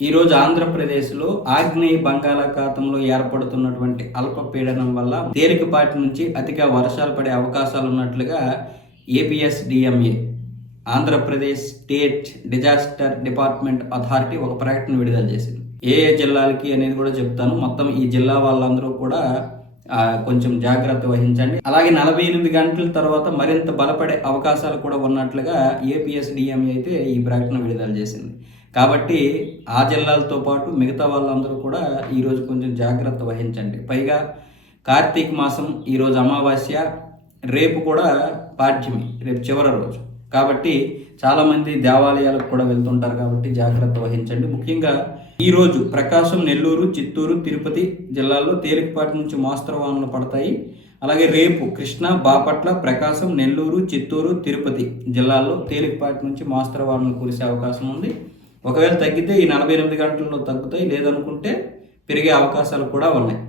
ఈరోజు ఆంధ్రప్రదేశ్లో ఆగ్నేయ బంగాళాఖాతంలో ఏర్పడుతున్నటువంటి అల్పపీడనం వల్ల తేలికపాటి నుంచి అతిగా వర్షాలు పడే అవకాశాలు ఉన్నట్లుగా APS DMA Andhra Pradesh state disaster department authority ఒక ప్రకటన విడుదల చేసింది. ఏ ఏ జిల్లాలకి అనేది కూడా చెప్తాను. మొత్తం ఈ జిల్లా వాళ్ళందరూ కూడా కొంచెం జాగ్రత్త వహించండి. అలాగే నలభై ఎనిమిది గంటల తర్వాత మరింత బలపడే అవకాశాలు కూడా ఉన్నట్లుగా ఏపీఎస్డిఎంఏ అయితే ఈ ప్రకటన విడుదల చేసింది. కాబట్టి ఆ జిల్లాలతో పాటు మిగతా వాళ్ళందరూ కూడా ఈరోజు కొంచెం జాగ్రత్త వహించండి. పైగా కార్తీక మాసం ఈరోజు అమావాస్య రేపు కూడా పాఠ్యమి రేపు చివరి రోజు. కాబట్టి చాలామంది దేవాలయాలకు కూడా వెళ్తుంటారు కాబట్టి జాగ్రత్త వహించండి. ముఖ్యంగా ఈరోజు ప్రకాశం నెల్లూరు చిత్తూరు తిరుపతి జిల్లాల్లో తేలికపాటి నుంచి మోస్తరు వానలు పడతాయి. అలాగే రేపు కృష్ణా బాపట్ల ప్రకాశం నెల్లూరు చిత్తూరు తిరుపతి జిల్లాల్లో తేలికపాటి నుంచి మోస్తరు వానలు కురిసే అవకాశం ఉంది. ఒకవేళ తగ్గితే ఈ నలభై ఎనిమిది గంటల్లో తగ్గుతాయి. లేదనుకుంటే పెరిగే అవకాశాలు కూడా ఉన్నాయి.